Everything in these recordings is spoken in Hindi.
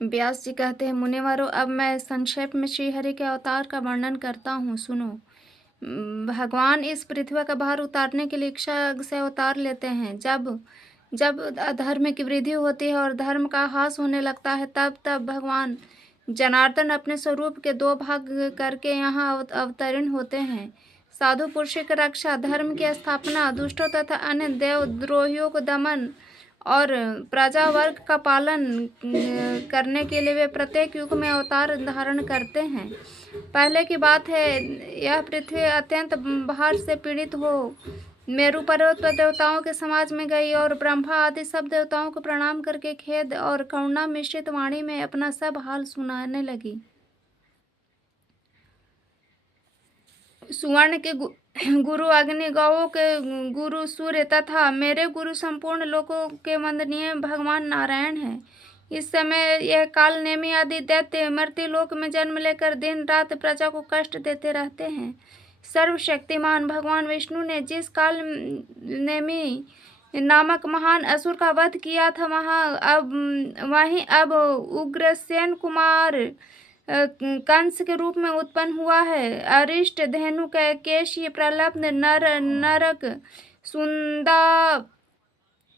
व्यास जी कहते हैं, मुनिवरों, अब मैं संक्षेप में श्रीहरि के अवतार का वर्णन करता हूँ, सुनो। भगवान इस पृथ्वी का भार उतारने के लिए इच्छा से अवतार लेते हैं। जब जब अधर्म की वृद्धि होती है और धर्म का ह्रास होने लगता है, तब तब भगवान जनार्दन अपने स्वरूप के दो भाग करके यहाँ अवतरण होते हैं। साधु पुरुष की रक्षा, धर्म की स्थापना, दुष्टों तथा अन्य देवद्रोहियों को दमन और प्रजा वर्ग का पालन करने के लिए वे प्रत्येक युग में अवतार धारण करते हैं। पहले की बात है, यह पृथ्वी अत्यंत बाहर से पीड़ित हो मेरु पर्वत पर देवताओं के समाज में गई और ब्रह्मा आदि सब देवताओं को प्रणाम करके खेद और करुणा मिश्रित वाणी में अपना सब हाल सुनाने लगी। सुवर्ण के गुरु अग्नि, गौओं के गुरु सूर्य तथा मेरे गुरु संपूर्ण लोकों के वंदनीय भगवान नारायण हैं। इस समय यह काल नेमी आदि दैत्य मृत्यु लोक में जन्म लेकर दिन रात प्रजा को कष्ट देते रहते हैं। सर्वशक्तिमान भगवान विष्णु ने जिस काल नेमी नामक महान असुर का वध किया था, वहीं अब उग्रसेन कुमार कंस के रूप में उत्पन्न हुआ है। अरिष्ट, धेनु, केशी, प्रलब्ध, नरक, सुंदा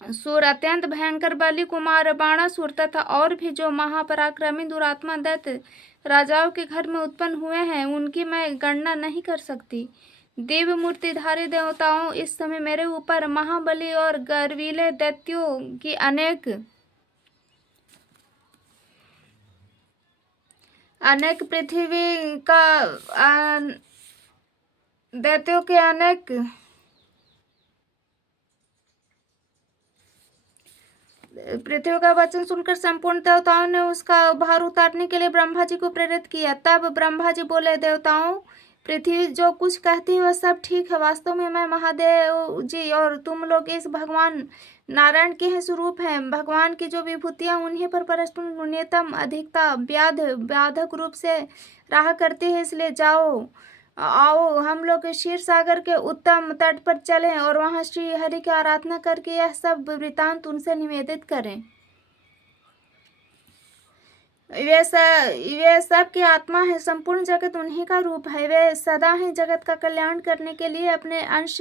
सुर, अत्यंत भयंकर बलि, कुमार, बाणासुर तथा और भी जो महापराक्रमी दुरात्मा दैत्य राजाओं के घर में उत्पन्न हुए हैं, उनकी मैं गणना नहीं कर सकती। दिव्य मूर्तिधारी देवताओं, इस समय मेरे ऊपर महाबली और गर्वीले दैत्यों की अनेक पृथ्वी का दैत्यों के अनेक पृथ्वी का वचन सुनकर संपूर्ण देवताओं ने उसका भार उतारने के लिए ब्रह्मा जी को प्रेरित किया। तब ब्रह्मा जी बोले, देवताओं, पृथ्वी जो कुछ कहती है वह सब ठीक है। वास्तव में मैं महादेव जी और तुम लोग इस भगवान नारायण के ही स्वरूप हैं। भगवान की जो विभूतियां उन्हीं पर परस्पर न्यूनतम अधिकता व्याधक रूप से रहा करती है, इसलिए आओ हम लोग क्षीर सागर के उत्तम तट पर चलें और वहां श्री हरि की आराधना करके यह सब वृतांत उनसे निवेदित करें। वे सब की आत्मा है, संपूर्ण जगत उन्हीं का रूप है। वे सदा ही जगत का कल्याण करने के लिए अपने अंश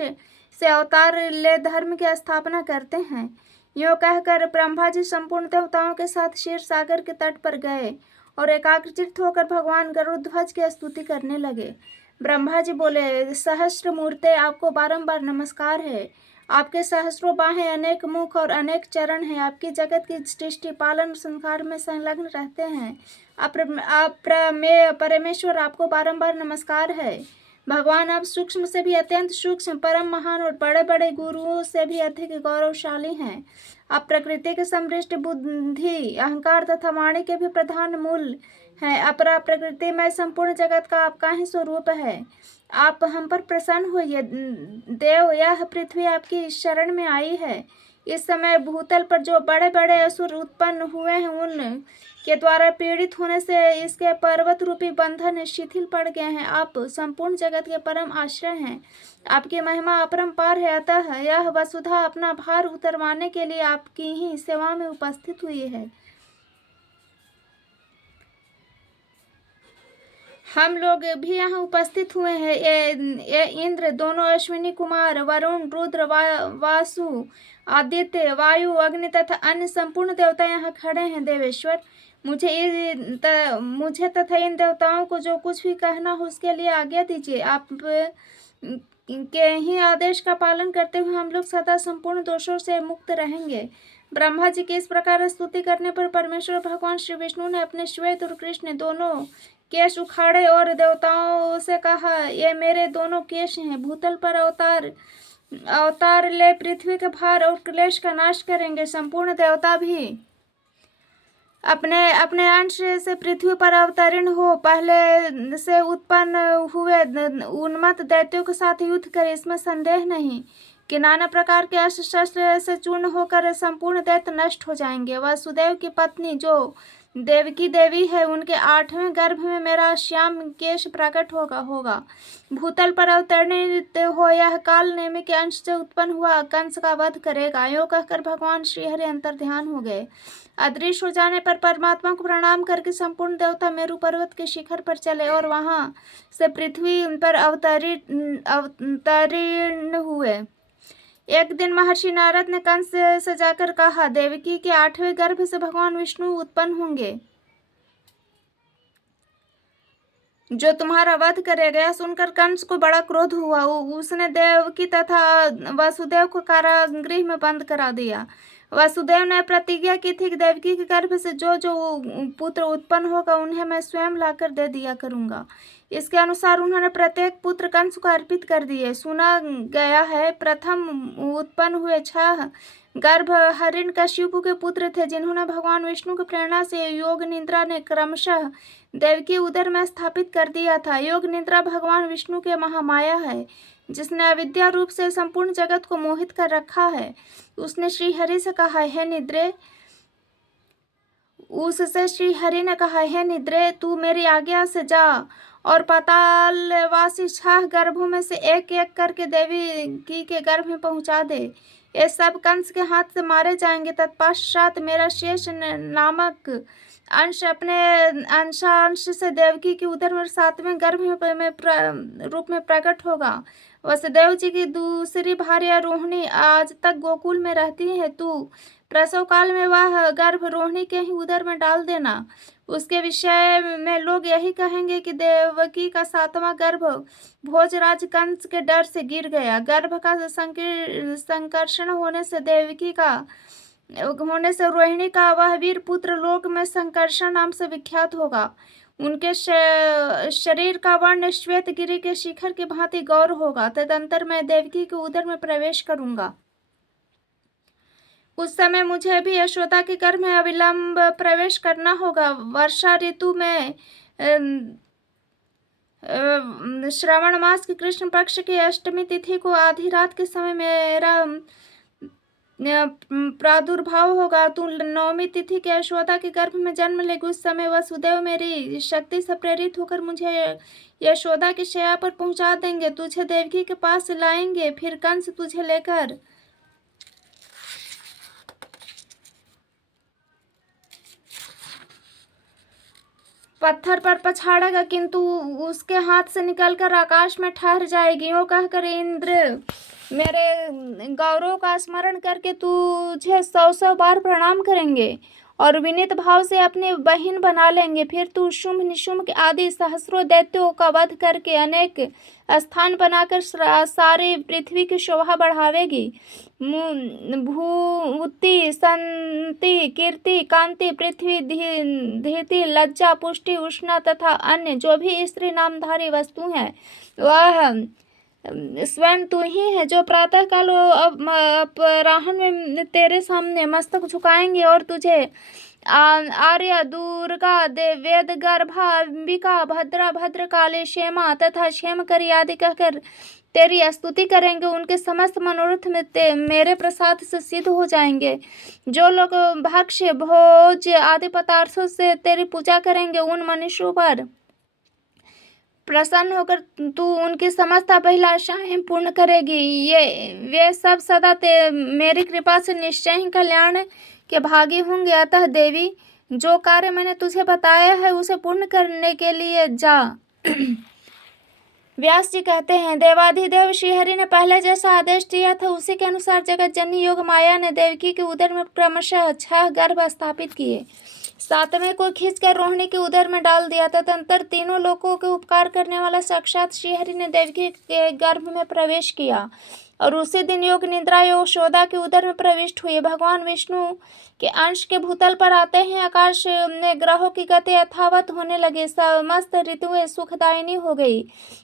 से अवतार ले धर्म की स्थापना करते हैं। यो कहकर ब्रह्मा जी संपूर्ण देवताओं के साथ क्षीर सागर के तट पर गए और एकाग्रचित्त होकर भगवान गरुड़ध्वज की स्तुति करने लगे। ब्रह्मा जी बोले, सहस्त्र मूर्ते, आपको बारंबार नमस्कार है। आपके सहस्रों बाहें, अनेक मुख और अनेक चरण हैं। आपकी जगत की सृष्टि पालन संहार में संलग्न रहते हैं। अप्रमेय परमेश्वर, आपको बारंबार नमस्कार है। भगवान आप सूक्ष्म से भी अत्यंत सूक्ष्म, परम महान और बड़े बड़े गुरुओं से भी अधिक गौरवशाली हैं। आप प्रकृति के समृष्ट, बुद्धि, अहंकार तथा वाणी के भी प्रधान मूल हैं। अपरा प्रकृति में संपूर्ण जगत का आपका ही स्वरूप है। आप हम पर प्रसन्न होइए। देव, यह पृथ्वी आपकी शरण में आई है। इस समय भूतल पर जो बड़े बड़े असुर उत्पन्न हुए हैं, उन के द्वारा पीड़ित होने से इसके पर्वत रूपी बंधन शिथिल पड़ गए हैं। आप संपूर्ण जगत के परम आश्रय हैं। आपकी महिमा अपरंपार है, अतः यह वसुधा अपना भार उतरवाने के लिए आपकी ही सेवा में उपस्थित हुई है। हम लोग भी यहाँ उपस्थित हुए हैं। ये इंद्र, दोनों अश्विनी कुमार, वरुण, रुद्र, वासु, आदित्य, वायु, अग्नि तथा अन्य संपूर्ण देवता यहाँ खड़े हैं। देवेश्वर, मुझे तथा इन देवताओं को जो कुछ भी कहना हो उसके लिए आज्ञा दीजिए। आप के ही आदेश का पालन करते हुए हम लोग सदा संपूर्ण दोषों से मुक्त रहेंगे। ब्रह्मा जी की इस प्रकार स्तुति करने पर परमेश्वर भगवान श्री विष्णु ने अपने श्वेत और कृष्ण दोनों केश उखाड़े और देवताओं से कहा, ये मेरे दोनों केश हैं। भूतल पर अवतार ले पृथ्वी के भार और क्लेश का नाश करेंगे। संपूर्ण देवता भी अपने अपने अंश से पृथ्वी पर अवतरण हो पहले से उत्पन्न हुए उन्मत्त दैत्यों के साथ युद्ध करे, इसमें संदेह नहीं कि नाना प्रकार के अस्त्र शस्त्र से चूर्ण होकर संपूर्ण दैत्य नष्ट हो जाएंगे। वसुदेव की पत्नी जो देवकी देवी है, उनके 8वें गर्भ में मेरा श्याम केश प्रकट होगा। भूतल पर अवतरणित हो यह काल नेमि के अंश से उत्पन्न हुआ कंस का वध करेगा। यो कहकर भगवान श्रीहरि अंतर ध्यान हो गए। अदृश्य हो जाने पर परमात्मा को प्रणाम करके संपूर्ण देवता मेरु पर्वत के शिखर पर चले और वहां से पृथ्वी पर अवतीर्ण हुए। एक दिन महर्षि नारद ने कंस से जाकर कहा, देवकी के 8वें गर्भ से भगवान विष्णु उत्पन्न होंगे जो तुम्हारा वध करेगा। यह सुनकर कंस को बड़ा क्रोध हुआ। उसने देवकी तथा वसुदेव को कारागृह में बंद करा दिया। वसुदेव ने प्रतिज्ञा की थी कि देवकी के गर्भ से जो जो पुत्र उत्पन्न होगा उन्हें मैं स्वयं लाकर दे दिया करूंगा। इसके अनुसार उन्होंने प्रत्येक पुत्र कंस को अर्पित कर दिए। सुना गया है प्रथम उत्पन्न हुए 6 गर्भ हिरण्यकशिपु के पुत्र थे, जिन्होंने भगवान विष्णु की प्रेरणा से योग निद्रा ने क्रमशः देवकी उदर में स्थापित कर दिया था। योग निद्रा भगवान विष्णु के महामाया है, जिसने अविद्या रूप से संपूर्ण जगत को मोहित कर रखा है। उसने श्री हरि से कहा, हे निद्रे उससे श्री हरि ने कहा, हे निद्रे, तू मेरी आज्ञा से जा और पातालवासी 6 गर्भों में से एक एक करके देवी के गर्भ में पहुंचा दे। ये सब कंस के हाथ से मारे जाएंगे। तत्पश्चात मेरा शेष नामक अंश अपने अंशांश से देवकी के उदर में 7वें गर्भ में रूप में प्रकट होगा। वसुदेव जी की दूसरी भार्या रोहिणी आज तक गोकुल में रहती है। तू प्रसव काल में वह गर्भ रोहिणी के ही उदर में डाल देना। उसके विषय में लोग यही कहेंगे कि देवकी का 7वां गर्भ भोजराज कंस के डर से गिर गया। गर्भ का संकर्षण होने से रोहिणी का वह वीर पुत्र लोक में संकर्षण नाम से विख्यात होगा। उनके शरीर का वर्ण श्वेत गिरि के शिखर की भांति गौर होगा। तदंतर मैं देवकी के उदर में प्रवेश करूंगा। उस समय मुझे भी यशोदा के गर्भ में अविलंब प्रवेश करना होगा। वर्षा ऋतु में श्रावण मास की कृष्ण पक्ष की अष्टमी तिथि को आधी रात के समय मेरा प्रादुर्भाव होगा। तू 9वीं तिथि के यशोदा के गर्भ में जन्म लेगी। उस समय वसुदेव मेरी शक्ति से प्रेरित होकर मुझे यशोदा की शैया पर पहुंचा देंगे। तुझे देवकी के पास लाएंगे। फिर कंस तुझे लेकर पत्थर पर पछाड़ेगा, किंतु उसके हाथ से निकलकर आकाश में ठहर जाएगी। यूँ कहकर इंद्र मेरे गौरव का स्मरण करके तुझे 100 बार प्रणाम करेंगे और विनीत भाव से अपनी बहन बना लेंगे। फिर तू शुंभ निशुंभ आदि सहस्रों दैत्यों का वध करके अनेक स्थान बनाकर सारी पृथ्वी की शोभा बढ़ावेगी। भूति, संति, कीर्ति, कांति, पृथ्वी, धीति, लज्जा, पुष्टि, उष्णा तथा अन्य जो भी स्त्री नामधारी वस्तु हैं वह स्वयं तू ही है, जो प्रातः काल अपराह्न में तेरे सामने मस्तक झुकाएंगे और तुझे आर्य, दुर्गा, वेद गर्भा, अंबिका, भद्रा, भद्रकाली, क्षेमा तथा क्षेमकरी आदि कहकर तेरी स्तुति करेंगे। उनके समस्त मनोरथ में मेरे प्रसाद से सिद्ध हो जाएंगे। जो लोग भक्ष्य, भोज आदि पदार्थों से तेरी पूजा करेंगे, उन मनुष्यों पर प्रसन्न होकर तू उनकी समस्त अभिलाषाएं पूर्ण करेगी। वे सब सदा मेरी कृपा से निश्चय ही कल्याण के भागी होंगे। अतः देवी, जो कार्य मैंने तुझे बताया है उसे पूर्ण करने के लिए जा। व्यास जी कहते हैं, देवाधिदेव श्रीहरि ने पहले जैसा आदेश दिया था उसी के अनुसार जगत जननी योग माया ने देवकी के उदर में क्रमशः 6 गर्भ स्थापित किए। 7वें को खींचकर रोहिणी के उदर में डाल दिया। तदंतर तीनों लोकों के उपकार करने वाला साक्षात श्रीहरि ने देवकी के गर्भ में प्रवेश किया और उसी दिन योग निद्रा यशोदा के उदर में प्रविष्ट हुए। भगवान विष्णु के अंश के भूतल पर आते हैं आकाश में ग्रहों की गति यथावत होने लगी। समस्त ऋतुएं सुखदायिनी हो गई।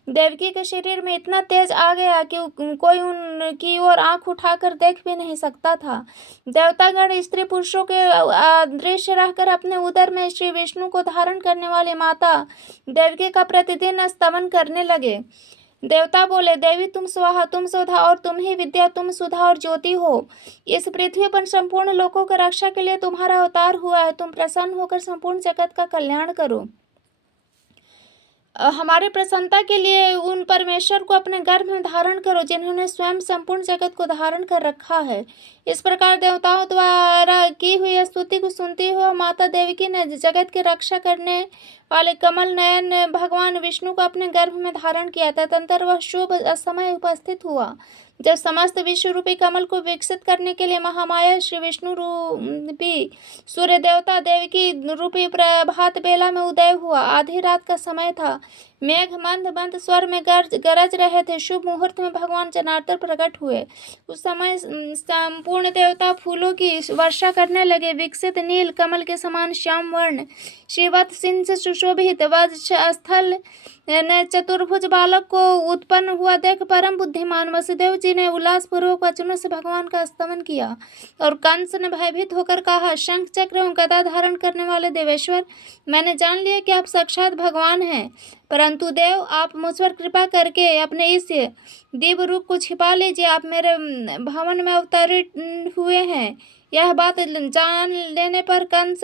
देवकी के शरीर में इतना तेज आ गया कि कोई उनकी ओर आंख उठाकर देख भी नहीं सकता था। देवतागण स्त्री पुरुषों के अदृश्य रहकर अपने उदर में श्री विष्णु को धारण करने वाली माता देवकी का प्रतिदिन स्तवन करने लगे। देवता बोले, देवी तुम स्वाहा, तुम सुधा और तुम ही विद्या, तुम सुधा और ज्योति हो। इस पृथ्वी पर संपूर्ण लोकों की रक्षा के लिए तुम्हारा अवतार हुआ है। तुम प्रसन्न होकर संपूर्ण जगत का कल्याण करो। हमारी प्रसन्नता के लिए उन परमेश्वर को अपने गर्भ में धारण करो जिन्होंने स्वयं संपूर्ण जगत को धारण कर रखा है। इस प्रकार देवताओं द्वारा की हुई स्तुति को सुनती हुआ माता देवकी ने जगत की रक्षा करने वाले कमल नयन भगवान विष्णु को अपने गर्भ में धारण किया। तदंतर वह शुभ समय उपस्थित हुआ जब समस्त विश्व रूपी कमल को विकसित करने के लिए महामाया श्री विष्णु रूपी सूर्य देवता देवकी रूपी प्रभात बेला में उदय हुआ। आधी रात का समय था। मेघ मंद मंद स्वर में गरज रहे थे। शुभ मुहूर्त में भगवान जनार्दन प्रकट हुए। उस समय संपूर्ण देवता फूलों की वर्षा करने लगे। विकसित नील कमल के समान श्याम वर्ण श्रीवत्स सिंह से सुशोभित वक्षस्थल ने चतुर्भुज बालक को उत्पन्न हुआ देख परम बुद्धिमान वसुदेव जी ने उल्लासपूर्वक वचनों से भगवान का स्तवन किया। और कंस ने भयभीत होकर कहा, शंख चक्र एवं गदा धारण करने वाले देवेश्वर, मैंने जान लिया कि आप साक्षात भगवान हैं, परंतु देव आप मुझ पर कृपा करके अपने इस दिव्य रूप को छिपा लीजिए। आप मेरे भवन में अवतरित हुए हैं। यह बात जान लेने पर कंस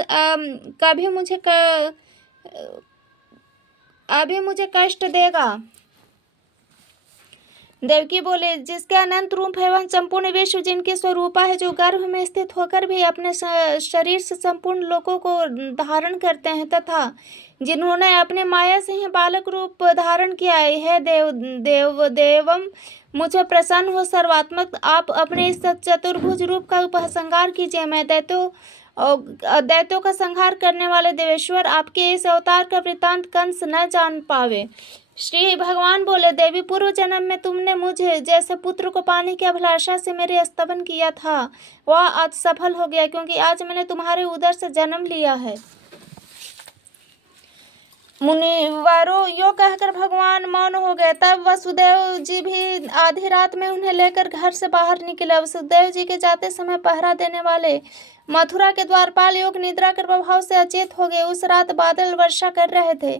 अभी मुझे कष्ट देगा। देवकी बोले, जिसके अनंत रूप एवं संपूर्ण विश्व जिनकी स्वरूपा है, जो गर्भ में स्थित होकर भी अपने शरीर से संपूर्ण लोकों को धारण करते हैं, तथा जिन्होंने अपने माया से ही बालक रूप धारण किया है, देवम मुझ पर प्रसन्न हो सर्वात्मक आप अपने इस चतुर्भुज रूप का उपसंहार कीजिए। मैं दैत्यों का संहार करने वाले देवेश्वर, आपके इस अवतार का वृत्तांत कंस न जान पावे। श्री भगवान बोले, देवी, पूर्व जन्म में तुमने मुझे जैसे पुत्र को पाने की अभिलाषा से मेरे स्तवन किया था, वह आज सफल हो गया, क्योंकि आज मैंने तुम्हारे उदर से जन्म लिया है। मुनिवरों, यो कहकर भगवान मौन हो गए। तब वसुदेव जी भी आधी रात में उन्हें लेकर घर से बाहर निकले। वसुदेव जी के जाते समय पहरा देने वाले मथुरा के द्वारपाल योग निद्रा के प्रभाव से अचेत हो गए। उस रात बादल वर्षा कर रहे थे।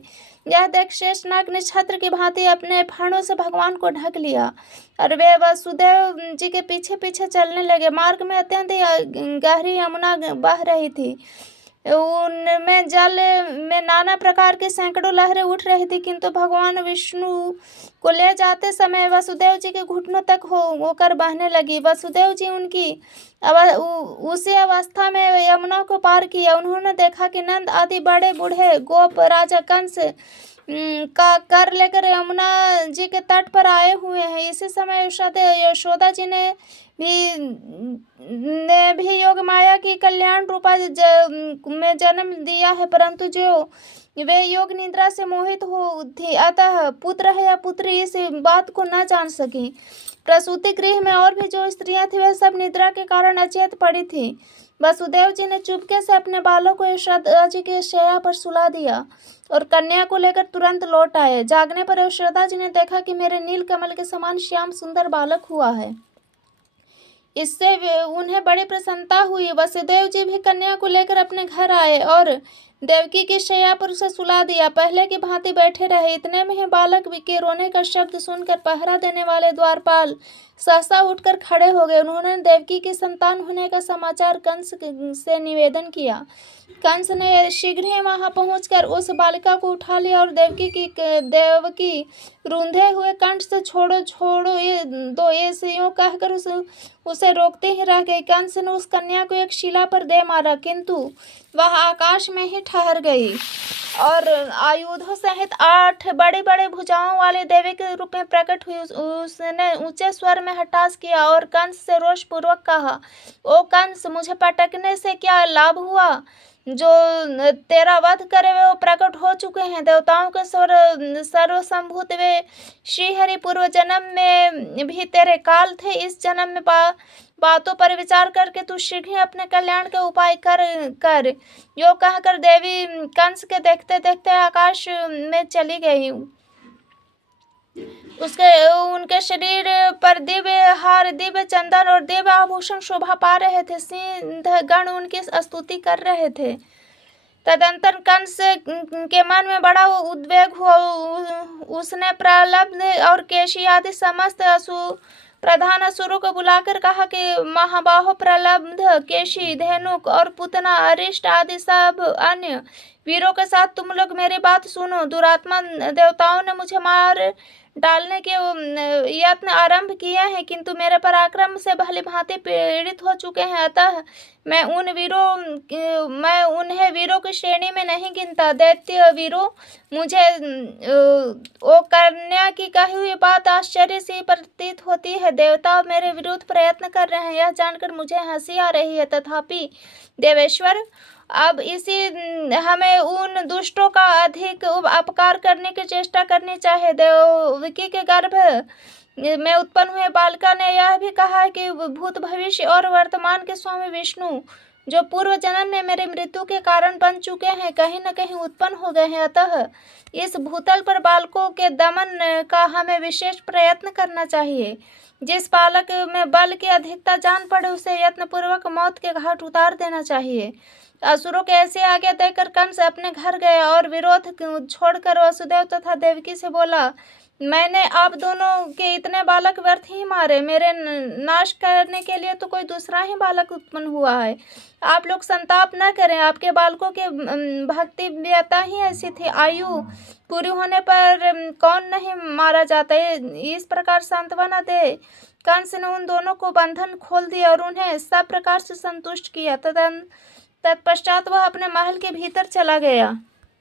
यह देख शेषनाग ने छत्र की भांति अपने फणों से भगवान को ढक लिया और वे वसुदेव जी के पीछे पीछे चलने लगे। मार्ग में अत्यंत गहरी यमुना बह रही थी। उनमें जल में नाना प्रकार के सैकड़ों लहरें उठ रही थी, किंतु भगवान विष्णु को ले जाते समय वसुदेव जी के घुटनों तक होकर बहने लगी। वसुदेव जी उसी अवस्था में यमुना को पार किया। उन्होंने देखा कि नंद आदि बड़े बूढ़े गोप राजा कंस का कर लेकर यमुना जी के तट पर आए हुए हैं। इसी समय यशोदा जी ने भी योग माया की कल्याण रूपा में जन्म दिया है, परंतु जो वे योग निद्रा से मोहित हो थी, अतः पुत्र है या पुत्री इस बात को न जान सकी। प्रसूति गृह में और भी जो स्त्रियां थी, वे सब निद्रा के कारण अचेत पड़ी थी। वसुदेव जी ने चुपके से अपने बालों को यशोदा जी के शैया पर सुला दिया और कन्या को लेकर तुरंत लौट आए। जागने पर यशोदा जी ने देखा कि मेरे नील कमल के समान श्याम सुंदर बालक हुआ है। इससे उन्हें बड़ी प्रसन्नता हुई। वसुदेव जी भी कन्या को लेकर अपने घर आए और देवकी की शैया पर उसे सुला दिया। पहले की भांति बैठे रहे। इतने में ही बालक के रोने का शब्द सुनकर पहरा देने वाले द्वारपाल सहसा उठकर खड़े हो गए। उन्होंने देवकी की संतान होने का समाचार कंस से निवेदन किया। कंस ने शीघ्र ही वहां पहुंचकर उस बालिका को उठा लिया और देवकी रूंधे हुए कंठ से छोड़ो छोड़ो ये दो यूं कहकर उसे रोकते ही रह गई। कंस ने उस कन्या को एक शिला पर दे मारा, किंतु वह आकाश में ही ठहर गई और आयुधों सहित 8 बड़ी बड़ी भुजाओं वाली देवी के रूप में प्रकट हुई। उसने ऊंचे स्वर में हट्टास किया और कंस से रोषपूर्वक कहा, ओ कंस, मुझे पटकने से क्या लाभ हुआ? जो तेरा वध करे वे वो प्रकट हो चुके हैं। देवताओं के सर्वसंभूत वे श्रीहरि पूर्व जन्म में भी तेरे काल थे। इस जन्म में बातों पर विचार करके तू शीघ्र ही अपने कल्याण के उपाय कर यो कहकर देवी कंस के देखते देखते आकाश में चली गई। उनके शरीर पर दिव्य हार, दिव्य चंदन और दिव्य आभूषण शोभा पा रहे थे। सिंह गण उनकी स्तुति कर रहे थे। तदंतर कंस के मन में बड़ा उद्वेग हुआ। उसने प्रलब्ध और केशी आदि समस्त प्रधान असुरों को बुलाकर कहा कि महाबाहो, प्रलब्ध, केशी, धेनुक और पुतना, अरिष्ट आदि सब अन्य वीरों के साथ तुम लोग मेरी बात सुनो। दुरात्मा देवताओं ने मुझे मार डालने के यत्न आरंभ किए हैं, किंतु मेरे पराक्रम से भली भांति पीड़ित हो चुके हैं। अतः मैं उन्हें वीरों की श्रेणी में नहीं गिनता। दैत्य वीरों, मुझे ओ कन्या की कही हुई बात आश्चर्य सी प्रतीत होती है। देवता मेरे विरुद्ध प्रयत्न कर रहे हैं, यह जानकर मुझे हंसी आ रही है। तथापि देवेश्वर, अब हमें उन दुष्टों का अधिक अपकार करने की चेष्टा करनी चाहिए। देवकी के गर्भ में उत्पन्न हुए बालिका ने यह भी कहा है कि भूत, भविष्य और वर्तमान के स्वामी विष्णु, जो पूर्व जन्म में मेरी मृत्यु के कारण बन चुके हैं, कहीं न कहीं उत्पन्न हो गए हैं। अतः इस भूतल पर बालकों के दमन का हमें विशेष प्रयत्न करना चाहिए। जिस बालक में बल की अधिकता जान पड़े, उसे यत्नपूर्वक मौत के घाट उतार देना चाहिए। असुरों के ऐसे आज्ञा देकर कंस अपने घर गया और विरोध छोड़कर वसुदेव तथा देवकी से बोला, मैंने आप दोनों के इतने बालक व्यर्थ ही मारे। मेरे नाश करने के लिए तो कोई दूसरा ही बालक उत्पन्न हुआ है। आप लोग संताप न करें, आपके बालकों के भक्ति व्यता ही ऐसी थी। आयु पूरी होने पर कौन नहीं मारा जाता है। इस प्रकार सांत्वना दे कंस ने उन दोनों को बंधन खोल दिया और उन्हें सब प्रकार से संतुष्ट किया। तत्पश्चात वह अपने महल के भीतर चला गया।